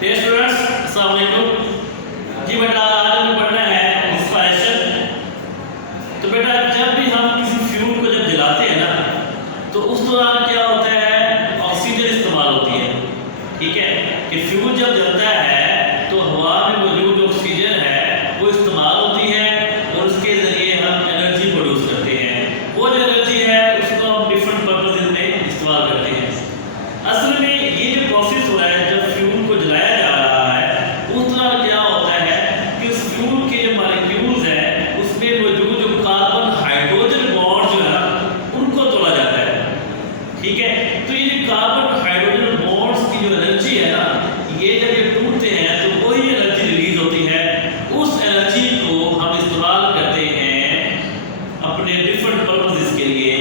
Dear students, अस्सलाम वालेकुम। जी बेटा, आज हमें पढ़ना है रिस्पायरेशन। तो बेटा, जब भी हम किसी फ्यूल को जब जलाते हैं ना, तो उस दौरान क्या होता है, ऑक्सीजन इस्तेमाल होती है। ठीक है, कि फ्यूल जब जलता है तो हवा में मौजूद जो ऑक्सीजन है वो इस्तेमाल होती है और उसके ज़रिए हम एनर्जी प्रोड्यूस करते हैं। वो जो एनर्जी है उसको हम डिफरेंट पर्पजेज में इस्तेमाल करते हैं। असल में ये जो प्रोसेस हो रहा है, जब फ्यूल को जलाया जा रहा है, उस दौरान क्या होता है कि उस फ्यूल के जो मॉलिक्यूल्स हैं उसमें मौजूद जो कार्बन हाइड्रोजन बॉन्ड जो है उनको तोड़ा जाता है। ठीक है, तो ये जो कार्बन हाइड्रोजन बॉन्ड्स की जो एनर्जी है ना, ये जब ये टूटते हैं तो वही एनर्जी रिलीज होती है। उस एनर्जी को हम इस्तेमाल करते हैं अपने डिफरेंट पर्पजेस के लिए,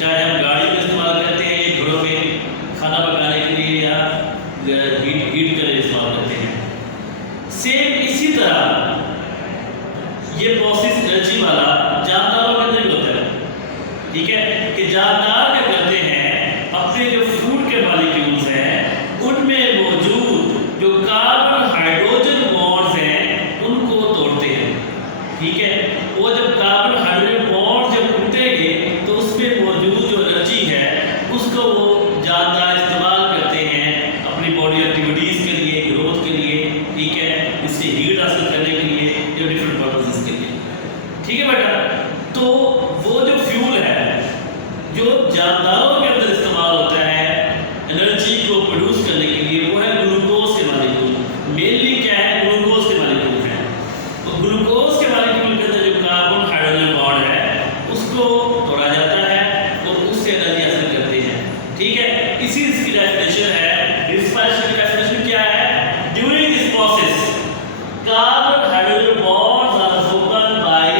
चाहे हम गाड़ी में इस्तेमाल करते हैं या घरों में खाना पकाने के लिए या हीट के लिए इस्तेमाल करते हैं। सेम इसी तरह ये प्रोसेस एनर्जी वाला जानदारों के अंदर भी होता है। ठीक है, कि जानदार क्या करते हैं, अपने जो फूड के मॉलिक्यूल्स हैं उनमें मौजूद जो कार्बन हाइड्रोजन बॉन्ड्स हैं उनको तोड़ते हैं। ठीक है, वो जब कार्बन हाइड्रोजन बॉन्ड जब टूटेंगे तो उसमें मौजूद जो एनर्जी है उसको वो जानदार इस्तेमाल करते हैं अपनी बॉडी एक्टिविटीज़ के लिए, ग्रोथ के लिए। ठीक है, इससे हीट हासिल करने के लिए या डिफरेंट पर्पजेस के लिए। ठीक है बेटा, तो वो जो फ्यूल है जो जानदारों के अंदर इस्तेमाल होता है एनर्जी को प्रोड्यूस करने के लिए, वो है ग्लूकोज के मॉलिक्यूल। मेनली क्या है, ग्लूकोज के मॉलिक्यूल है। तो ग्लूकोज के मॉलिक्यूल के अंदर जो कार्बन हाइड्रोजन बॉन्ड है उसको तोड़ा जाता है और उससे एनर्जी हासिल करते हैं। ठीक है, इसी इसकी डेफिनेशन है। रिस्पायरेशन की डेफिनेशन क्या है, during this process carbon hydrogen bonds are broken by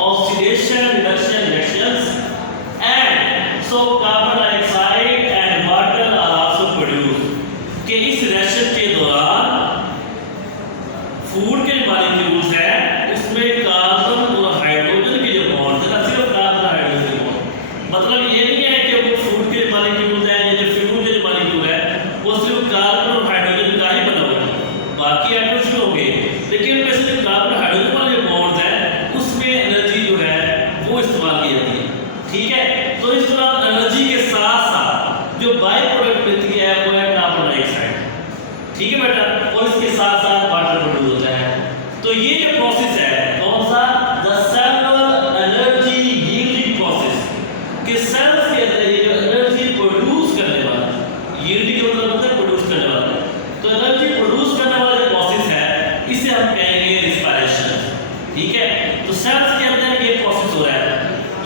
oxidation reduction reactions and so carbon dioxide and water are also produced। कि इस रिएक्शन के दौरान फूड के मॉलिक्यूल्स हैं उसमें कार्बन और हाइड्रोजन के जो बॉन्ड्स हैं, सिर्फ कार्बन हाइड्रोजन के बॉन्ड, मतलब ये नहीं है कि वो फूड के मॉलिक्यूल्स हैं या जो फ्यूल के जो मॉलिक्यूल है वो सिर्फ कार्बन और हाइड्रोजन का ही बना हुआ है, बाकी हाइड्रोजन होंगे, लेकिन उनमें से जो कार्बन हाइड्रोजन वाले बॉन्ड्स हैं उसमें एनर्जी जो है वो इस्तेमाल की जाती है। ठीक है, तो इस दौरान एनर्जी के साथ साथ जो बाई प्रोडक्ट मिलती है वो है कार्बन डाइऑक्साइड। ठीक है बेटा, और इसके साथ साथ वाटर प्रोड्यूस होता है। तो ये जो प्रोसेस है कौन सा, the cellular energy yielding process, कि सेल्स के अंदर ये जो एनर्जी प्रोड्यूस करने वाला, यील्डिंग का मतलब होता है प्रोड्यूस करने वाला, तो एनर्जी प्रोड्यूस करने वाला जो प्रोसेस है इसे हम कहेंगे रिस्पायरेशन। ठीक है, तो सेल्स के अंदर ये प्रोसेस हो रहा है,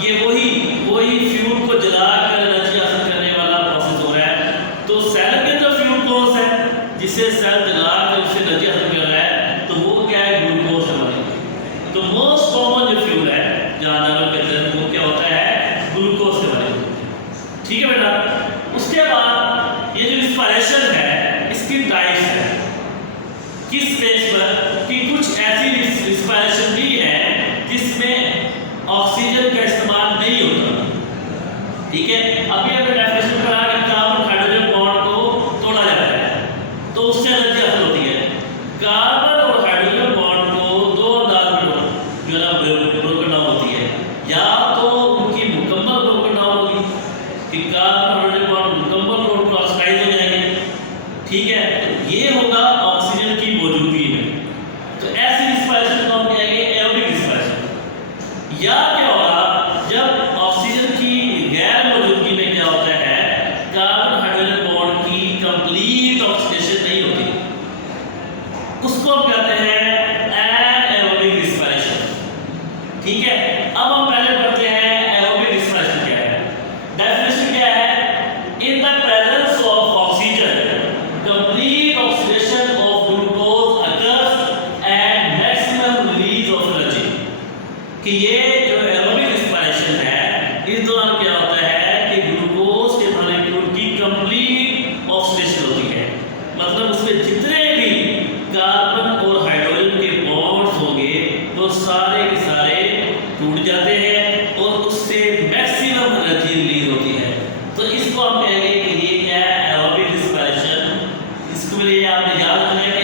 ये वही फ्यूल को जलाकर एनर्जी हासिल करने वाला प्रोसेस हो रहा है। तो सेल के अंदर फ्यूल कौन सा है जिसे सेल जलाकर उससे एनर्जी हासिल कर रहा है, तो वो क्या है, ग्लूकोज है। तो मोस्ट कॉमन जो फ्यूल है जानदारों के अंदर वो क्या होता है, ग्लूकोज के बारे में। ठीक है बेटा, उसके बाद ये जो रिस्पायरेशन है इसकी टाइप्स है। किस स्टेज पर, कि कुछ ऐसी रिस्पायरेशन भी है जिसमें ऑक्सीजन का इस्तेमाल नहीं होता। ठीक है, अभी हमने डेफिनेशन पढ़ा कि कार्बन हाइड्रोजन बॉन्ड को तोड़ा जाता है तो उससे एनर्जी हासिल होती है। कार्बन और हाइड्रोजन बॉन्ड को दो अंदाज में जो है ब्रोकन डाउन होती है, या तो उनकी मुकम्मल ब्रोकन डाउन होगी कि कार्बन हाइड्रोजन बॉन्ड मुकम्मल तौर पर ऑक्साइड हो जाएंगे। ठीक है, तो ये होगा ऑक्सीजन की मौजूदगी में, तो ऐसी रिस्पायरेशन को हम कहेंगे एरोबिक रिस्पायरेशन। या क्या होगा, जब ऑक्सीजन की गैर मौजूदगी में क्या होता है, कार्बन हाइड्रोजन बॉन्ड की कंप्लीट ऑक्सीडेशन नहीं होती, उसको हम कहते हैं एनारोबिक रिस्पायरेशन। ठीक है, अब हम पहले पढ़ते हैं एरोबिक रिस्पायरेशन क्या है। डेफिनेशन क्या है, in the presence of oxygen complete oxidation of glucose occurs and maximum release of energy. कि ये जो एरोबिक रिस्पायरेशन है इस दौरान क्या होता है कि ग्लूकोज के मॉलिक्यूल की कंप्लीट ऑक्सीडेशन होती है, मतलब उसमें जितने भी कार्बन और हाइड्रोजन के बॉन्ड्स होंगे वो सारे के सारे टूट जाते हैं और उससे मैक्सिमम एनर्जी रिलीज होती है। तो इसको हम कहेंगे कि ये क्या है, एरोबिक रिस्पायरेशन। इसको लिए आपने याद रखना है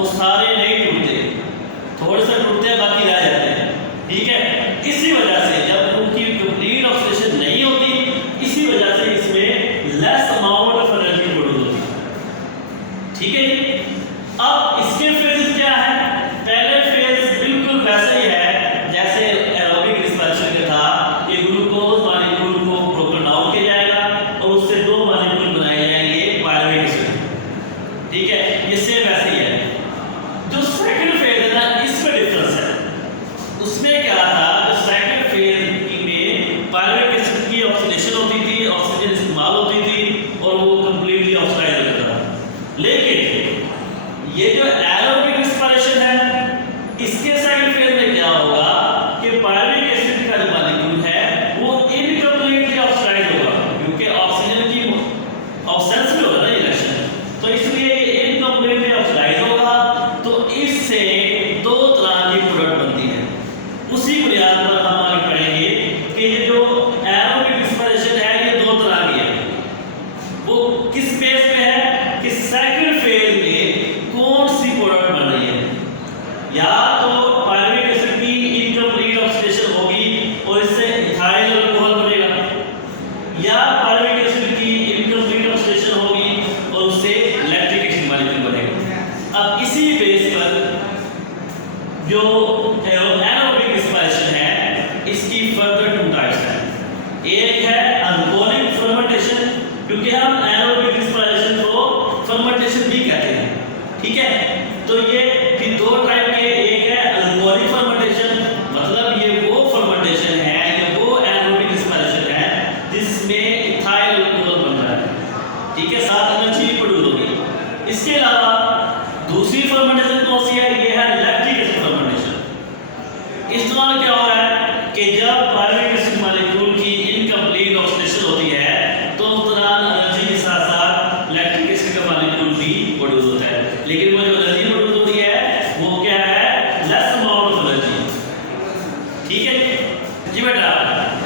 वो सारे नहीं टूटते, थोड़े से टूटते हैं, बाकी रह जाते हैं। ठीक है, इसी वजह से जब उनकी कंप्लीट ऑक्सीडेशन नहीं होती, इसी वजह से इसमें less amount of energy produce होती है। ठीक है जी। अब इसके फेजेस क्या है? पहले फेज बिल्कुल वैसे ही है जैसे एरोबिक रिस्पिरेशन का था। ये ग्लूकोज मॉलिक्यूल को ब्रोकन डाउन किया जाएगा और उससे दो मॉलिक्यूल बनाए जाएंगे पायरुवेट एसिड। ठीक है, ये सेम वैसे ही है। जो सेकंड फेज है ना, इसमें डिफरेंस है। उसमें क्या था, जो सेकंड फेज में पायरुवेट एसिड की ऑक्सीडेशन होती थी, ऑक्सीजन इस्तेमाल होती थी और वो कंप्लीटली ऑक्साइड हो जाता था। लेकिन ये जो एरोबिक रिस्पिरेशन है, इसके सेकंड फेज में क्या होगा कि पायरुवेट एसिड का जो मॉलिक्यूल है वो इनकम्प्लीटली ऑक्साइड होगा, क्योंकि ऑक्सीजन की ऑक्सीडेशन में होगा ना रिएक्शन, तो इसलिए ये इनकम्प्लीटली ऑक्साइड होगा। तो इससे दो तरह की प्रोडक्ट बनती है। उसी बुनियाद पर हम आगे पढ़ेंगे कि ये जो एरोबिक रिस्पिरेशन है ये दो तरह की है। वो किस बेस पे है कि सेकंड फेज में कौन सी प्रोडक्ट बन रही है। या तो पायरुवेट एसिड की इनकम्प्लीट ऑक्सीडेशन होगी और इससे इथाइल अल्कोहल बनेगा, या पायरुवेट एसिड की इनकम्प्लीट ऑक्सीडेशन होगी और उससे लैक्टिक एसिड मॉलिक्यूल बनेगा। अब इसी बेस पर जो एरोबिक रिस्पिरेशन है, इसकी फर्दर टू टाइप्स हैं। एक है अल्कोहलिक फर्मेंटेशन, क्योंकि हम एरोबिक रिस्पिरेशन को फर्मेंटेशन भी कहते हैं। ठीक है, तो ये भी दो टाइप के, एक है अल्कोहलिक फर्मेंटेशन, मतलब ये वो फर्मेंटेशन है या वो एरोबिक रिस्पिरेशन है जिसमें इथाइल अल्कोहल बन रहा है। ठीक है, साथ एनर्जी प्रोड्यूस होगी। इसके अलावा दूसरी फर्मेंटेशन कौन सी है? ये है लैक्टिक एसिड फर्मेंटेशन। इस दौरान क्या हो रहा है कि जब पायरुवेट एसिड मॉलिक्यूल की इनकम्प्लीट ऑक्सीडेशन होती है तो उस दौरान एनर्जी के साथ साथ लैक्टिक एसिड का मॉलिक्यूल भी प्रोड्यूस होता है। लेकिन वो जो एनर्जी प्रोड्यूस होती है वो क्या है? Less amount of energy. ठीक है जी बेटा,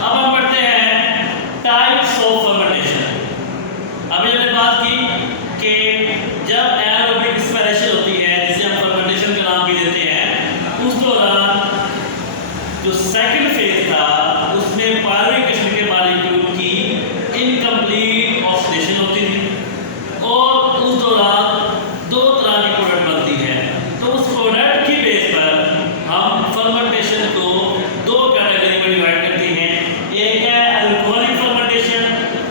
अब हम पढ़ते हैं टाइप्स ऑफ फर्मेंटेशन। अभी हमने बात की कि जब एरोबिक रिस्पिरेशन होती है, जिसे हम फर्मेंटेशन का नाम भी देते हैं, उस दौरान जो सेकंड फेज था उसमें पायरुवेट एसिड के मॉलिक्यूल की इनकम्प्लीट ऑक्सीडेशन होती थी और उस दौरान दो तरह की प्रोडक्ट बनती है। तो उस प्रोडक्ट की बेस पर हम फर्मेंटेशन को दो कैटेगरी में डिवाइड करते हैं। एक है अल्कोहलिक फर्मेंटेशन,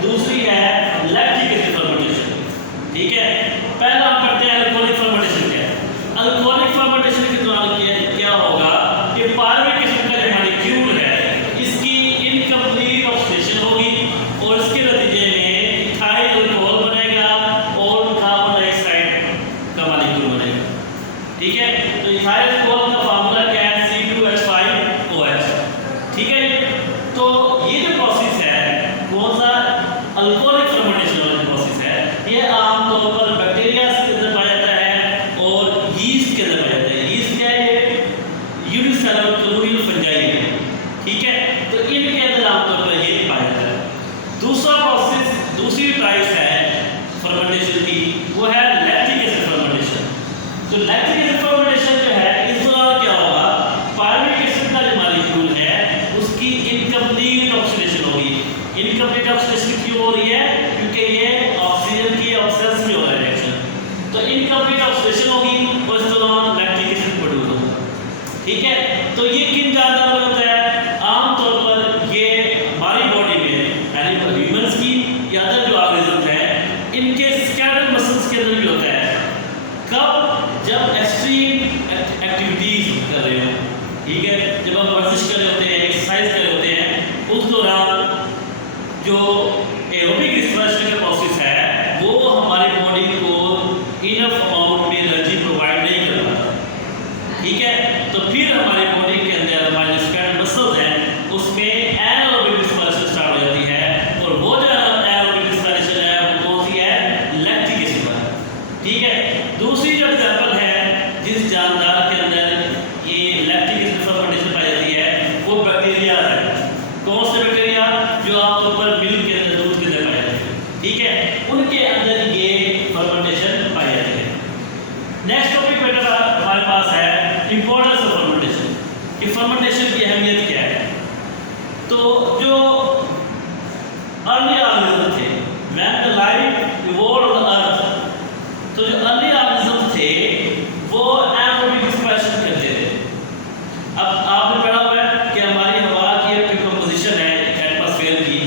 दूसरी है लैक्टिक एसिड फर्मेंटेशन। ठीक है, पहला हम करते हैं अल्कोहलिक फर्मेंटेशन। क्या है अल्कोहलिक फर्मेंटेशन के दौरान क्या होगा कि पायरुवेट एसिड का जो मॉलिक्यूल है इसकी इनकम्प्लीट ऑक्सीडेशन होगी और इसके नतीजे में इथाइल अल्कोहल बनेगा और कार्बन डाइऑक्साइड का मॉलिक्यूल बनेगा। ठीक है, तो इथाइल अल्कोहल का फार्मूला क्या है? C2H5OH। ठीक है, तो ये जो प्रोसेस है कौन सा? अल्कोहलिक फर्मेंटेशन वाला प्रोसेस है। ये आमतौर पर बैक्टीरिया के अंदर पाया जाता है और यीस्ट के अंदर पाया जाता है। यीस्ट क्या है? यूनिसेलुलर कलोनियल फंजाई है। ठीक है, तो इनके अंदर आमतौर पर ये पाया जाता है। दूसरा प्रोसेस, दूसरी टाइप है फर्मेंटेशन की, वो है लैक्टिक एसिड फर्मेंटेशन। तो लैक्टिक एसिड फर्मेंटेशन जो है, इस दौरान क्या होगा? पायरुवेट एसिड का जो मॉलिक्यूल है उसकी इनकम्प्लीट ऑक्सीडेशन होगी। इनकम्प्लीट ऑक्सीडेशन क्यों हो रही है? क्योंकि ये ऑक्सीजन की ऑक्सीडेशन में हो रहा है रिएक्शन। तो इनकम्प्लीट ऑक्सीडेशन होगी और इस दौरान लैक्टिक एसिड प्रोड्यूस होगा। ठीक है, तो ये किन जानदारों में होता है? आमतौर पर ये हमारी बॉडी में, यानी ह्यूमंस की या अदर जो ऑर्गेनिज्म है, इनके स्केलेटल मसल्स के अंदर भी होता है। कब? जब एक्सट्रीम एक्टिविटीज कर रहे हो। ठीक है, जब हम वर्जिश कर रहे होते हैं, एक्सरसाइज कर रहे होते हैं, उस दौरान जो एरोबिक रिस्पिरेशन का प्रोसेस है वो हमारी बॉडी को इनफ अमाउंट में एनर्जी प्रोवाइड नहीं कर पाता। ठीक है, तो फिर हमारी बॉडी के अंदर हमारे स्केलेटल मसल्स हैं उसमें एनारोबिक रिस्पिरेशन स्टार्ट हो जाती है और वो जो एनारोबिक रिस्पिरेशन है वो कौन सी है? लैक्टिक एसिड वाला। ठीक है, दूसरी जो एग्जांपल है जिस जानदार के अंदर ये लैक्टिक एसिड फर्मेंटेशन पाई जाती है वो बैक्टीरिया है। कौन से बैक्टीरिया? जो आमतौर पर मिल्क के अंदर, दूध के अंदर पाए जाते हैं। ठीक है, उनके अंदर ये फर्मेंटेशन पाई जाती है। नेक्स्ट टॉपिक बेटा पास है इंपॉर्टेंस ऑफ फर्मेंटेशन, कि फर्मेंटेशन की अहमियत क्या है। तो जो अर्ली ऑर्गेनिज्म थे, when the life evolved on the earth, तो जो अर्ली ऑर्गेनिज्म थे वो एनारोबिक एक्सप्रेशन करते थे। अब आपने पढ़ा हुआ है कि हमारी हवा की एक कंपोजिशन है एटमॉस्फेयर की,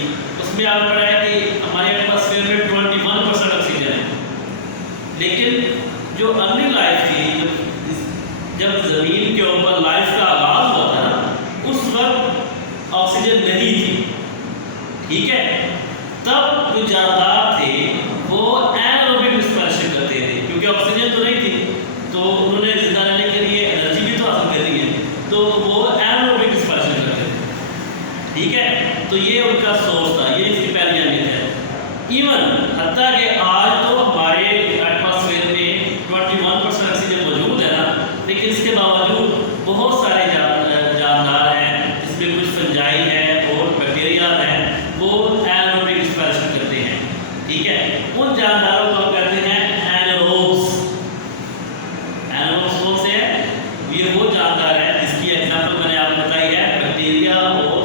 उसमें आपने पढ़ा है कि हमारे एटमॉस्फेयर में 21% ऑक्सीजन है, लेकिन जो अर्ली लाइफ थी, जब जमीन के ऊपर लाइफ का आगाज हुआ था ना, उस वक्त ऑक्सीजन नहीं थी, ठीक है। तब जो जानदार थे वो एनारोबिक रिस्पिरेशन करते थे, क्योंकि ऑक्सीजन तो नहीं थी, तो उन्होंने जिंदा रहने के लिए एनर्जी भी तो हासिल करनी है, तो वो एनारोबिक रिस्पिरेशन करते थे, ठीक है। तो ये उनका सोर्स था, ये इसकी पहली अहमियत है। इवन हत्ता कि आज तो हमारे एटमॉस्फेयर में 21% ऑक्सीजन मौजूद है ना, लेकिन इसके बावजूद बहुत सारे जानदार हैं, इसमें कुछ फंजाई है और बैक्टीरिया हैं, वो एनारोबिक रिस्पिरेशन करते हैं, ठीक है। उन जानदारों को कहते हैं एनारोब्स। एनारोब्स कौन से हैं? ये वो जानदार है जिसकी एग्जांपल मैंने आपको बताई है, बैक्टीरिया और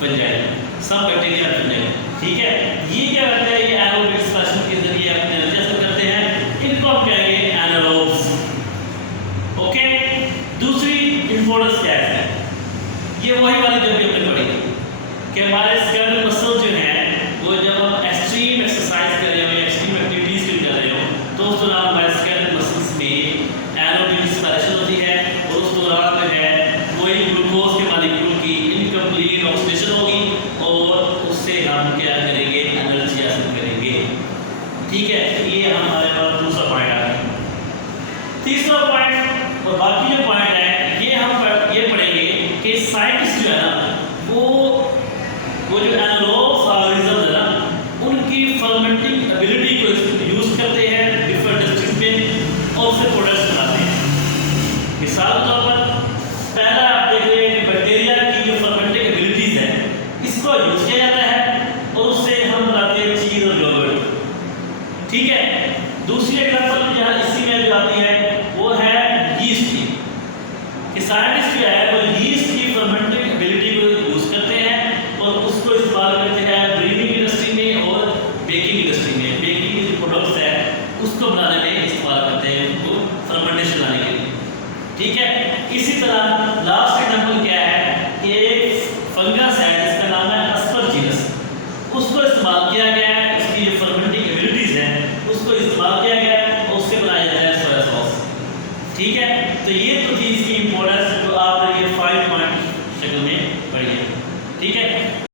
फंजाई, सब बैक्टीरिया और फंजाई, ठीक है। ये क्या करते हैं? ये एनारोबिक रिस्पिरेशन के जरिए अपने एनर्जी हासिल करते हैं, इनको हम कहेंगे एनारोब्स, ओके। दूसरी इंपॉर्टेंस क्या है? ये वही वाली जब भी हमने पढ़ी कि हमारे स्केलेटल मसल जो हैं, वो जब हम एक्सट्रीम एक्सरसाइज कर रहे हो या एक्सट्रीम एक्टिविटीज कर रहे हो, तो उस दौरान हमारे स्केलेटल मसल्स में एनारोबिक रिस्पिरेशन होती है, और उस दौरान जो है वही ग्लूकोज के मॉलिक्यूल की इनकम्प्लीट ऑक्सीडेशन होगी, और उससे हम क्या करेंगे? एनर्जी हासिल करेंगे, ठीक है। ये हमारे पास दूसरा पॉइंट आ गया। तीसरा पॉइंट और बाकी जो पॉइंट है ये हम ये पढ़ेंगे कि साइंटिस्ट जो है ना, वो जो एनारोब्स ऑर्गेनिज्म है ना, उनकी फर्मेंटिंग एबिलिटी को यूज करते हैं डिफरेंट डिस्ट्रिक्ट में, और उससे प्रोडक्ट्स बनाते हैं। मिसाल के तौर पर पहला आप देख रहे हैं कि बैक्टीरिया की जो फर्मेंटिंग एबिलिटीज है, इसको यूज किया जाता है, और उससे हम बनाते हैं चीज और योगर्ट, ठीक है। दूसरी एग्जांपल यहाँ इसी में जो आती है वो है यीस्ट की, कि साइंटिस्ट जो है वो यीस्ट की फर्मेंटिंग एबिलिटी को यूज करते हैं, और उसको इस्तेमाल करते हैं ब्रीडिंग इंडस्ट्री में और बेकिंग इंडस्ट्री में। बेकिंग के जो प्रोडक्ट्स है उसको बनाने में इस्तेमाल करते हैं, उनको फर्मेंटेशन लाने के लिए, ठीक है। इसी तरह लास्ट एग्जांपल क्या है कि एक फंगस है जिसका नाम है अस्परजिलस, उसको इस्तेमाल किया गया है, उसकी जो फर्मेंटिंग एबिलिटीज है उसको इस्तेमाल किया गया है, और उससे बनाया जाता है सोया सॉस, ठीक है। तो ये तो थी इसकी इंपॉर्टेंस, जो आपने ये 5 पॉइंट शक्ल में पढ़ी है, ठीक है।